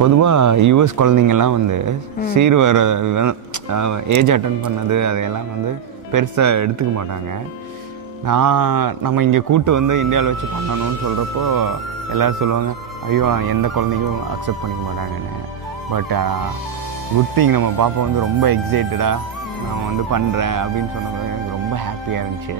பொதுவாக யூஎஸ் குழந்தைங்கள்லாம் வந்து சீர் வர ஏஜ் அட்டன் பண்ணது அதையெல்லாம் வந்து பெருசாக எடுத்துக்க மாட்டாங்க. நம்ம இங்கே கூட்டு வந்து இந்தியாவில் வச்சு பண்ணணும்னு சொல்கிறப்போ எல்லோரும் சொல்லுவாங்க, ஐயோ எந்த குழந்தைக்கும் அக்செப்ட் பண்ணிக்க மாட்டாங்கன்னு. பட் குட் திங் நம்ம பாப்பா வந்து ரொம்ப எக்ஸைட்டடாக நான் வந்து பண்ணுறேன் அப்படின்னு சொன்னது எனக்கு ரொம்ப ஹாப்பியாக இருந்துச்சு.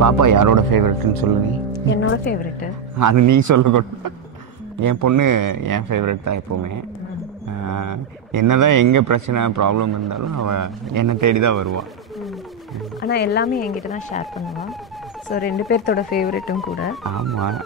பாப்பா யாரோட ஃபேவரட்னு சொல்லு நீ. என்னோட ஃபேவரட் அது நீ சொல்ல. என் பொண்ணு என் ஃபேவரட் தான் எப்போவுமே. என்னதான் எங்கே பிரச்சனை ப்ராப்ளம் இருந்தாலும் அவள் என்னை தேடி தான் வருவாள். ஆனால் எல்லாமே என்கிட்ட தான் ஷேர் பண்ணுவாள். ஸோ 2 பேர்த்தோட ஃபேவரட்டும் கூட. ஆமாம்.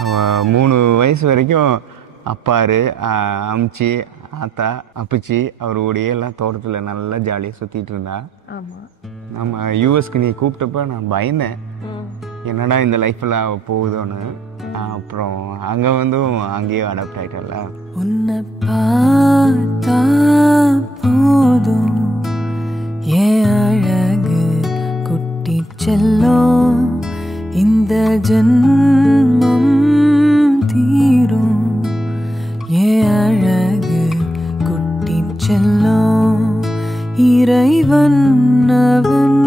அவள் 3 வயசு வரைக்கும் அப்பாரு அம்ச்சி ஆத்தா அப்பிச்சி அவரோடைய எல்லாம் தோட்டத்தில் நல்லா ஜாலியாக சுற்றிட்டு இருந்தா. நம்ம யூஎஸ்க்கு நீ கூப்பிட்டப்ப நான் பயந்தேன், என்னடா இந்த லைஃப்லாம் போகுதோன்னு. அப்புறம் அங்கே வந்து அங்கேயும் அடாப்ட் ஆகிட்டல. உன்னை பார்த்தா போதும் ஏன் அழகு குட்டி செல்லும், இந்த ஜன்மம் தீரும். ஏன் அழகு குட்டி செல்லும், இறைவன் அவன்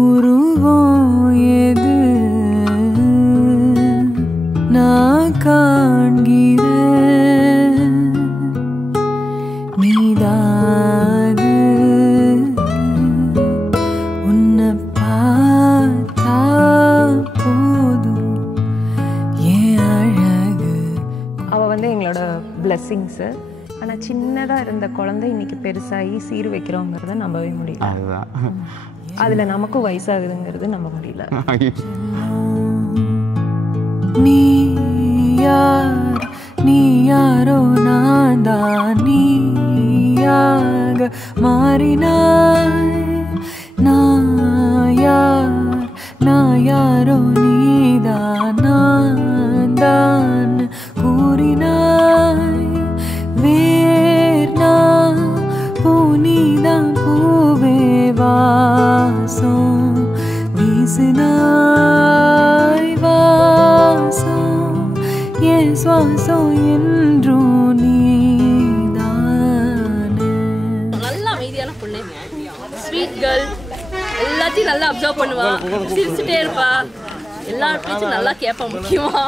உருவம் எது நான் காண்கிறேன், நீதாது. உன்னை பார்த்தா போதும் ஏன் அழகு. அவள் வந்து எங்களோட பிளெஸ்ஸிங்ஸு. ஆனால் சின்னதாக இருந்த குழந்தை இன்னைக்கு பெருசாகி சீர் வைக்கிறோங்கிறத நம்பவே முடியல. அதுதான், அதில் நமக்கும் வயசாகுதுங்கிறது நம்ப முடியல. நீ யார், நீ யாரோ நான் தான் நீயாக மாறினாய். நான் யார், நான் யாரோ நீதான் நான் தான் கூறினாய். வேர்னா பூனிதான் பூவே வாசம் வீசினாய். வாசம் என் சுவாசம் என்றும் நீதானே. நல்ல அமைதியான பொண்ணு, ஸ்வீட் கேர்ள், எல்லாத்தையும் நல்லா அப்சர்வ் பண்ணுவா, சிரிச்சுட்டே இருப்பா, எல்லா பேச்சும் நல்லா கேட்பா. முக்கியமா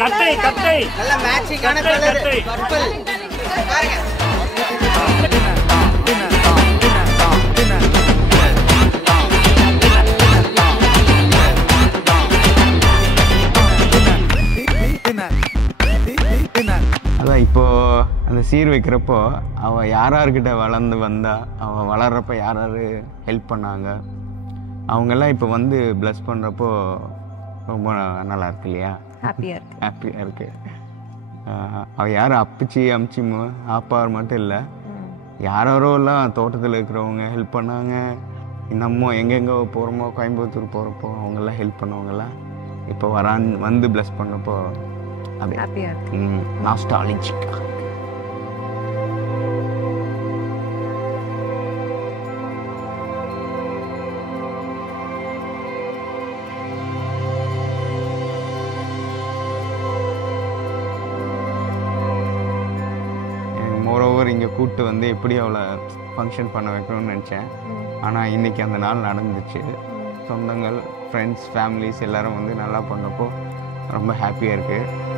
கட்டை கட்டை நல்ல மேட்சிங்கான கலர் பர்பிள் பாருங்க. அதான் இப்போ அந்த சீர் வைக்கிறப்போ அவள் யார்கிட்ட வளர்ந்து வந்தா, அவள் வளர்றப்ப யார் ஹெல்ப் பண்ணாங்க, அவங்கெல்லாம் இப்போ வந்து ப்ளஸ் பண்ணுறப்போ ரொம்ப நல்லா இருக்கு இல்லையா? ஹாப்பியாக இருக்கு. அவள் யார் அப்பச்சி அம்ச்சி ஆப்பார் மட்டும் இல்லை, யாரோலாம் தோட்டத்தில் இருக்கிறவங்க ஹெல்ப் பண்ணாங்க. நம்ம எங்கெங்கே போகிறோமோ, கோயம்புத்தூர் போகிறப்போ அவங்கெல்லாம் ஹெல்ப் பண்ணவங்கெல்லாம் இப்போ வந்து ப்ளஸ் பண்ணப்போ அப்படியே நாஸ்டாலஜிக்கா. மோரோவர் இங்கே கூப்பிட்டு வந்து எப்படி அவளை ஃபங்க்ஷன் பண்ண வைக்கணும்னு நினச்சேன். ஆனால் இன்றைக்கி அந்த நாள் நடந்துச்சு. சொந்தங்கள், ஃப்ரெண்ட்ஸ், ஃபேமிலிஸ் எல்லோரும் வந்து நல்லா பண்ணப்போ ரொம்ப ஹாப்பியாக இருக்குது.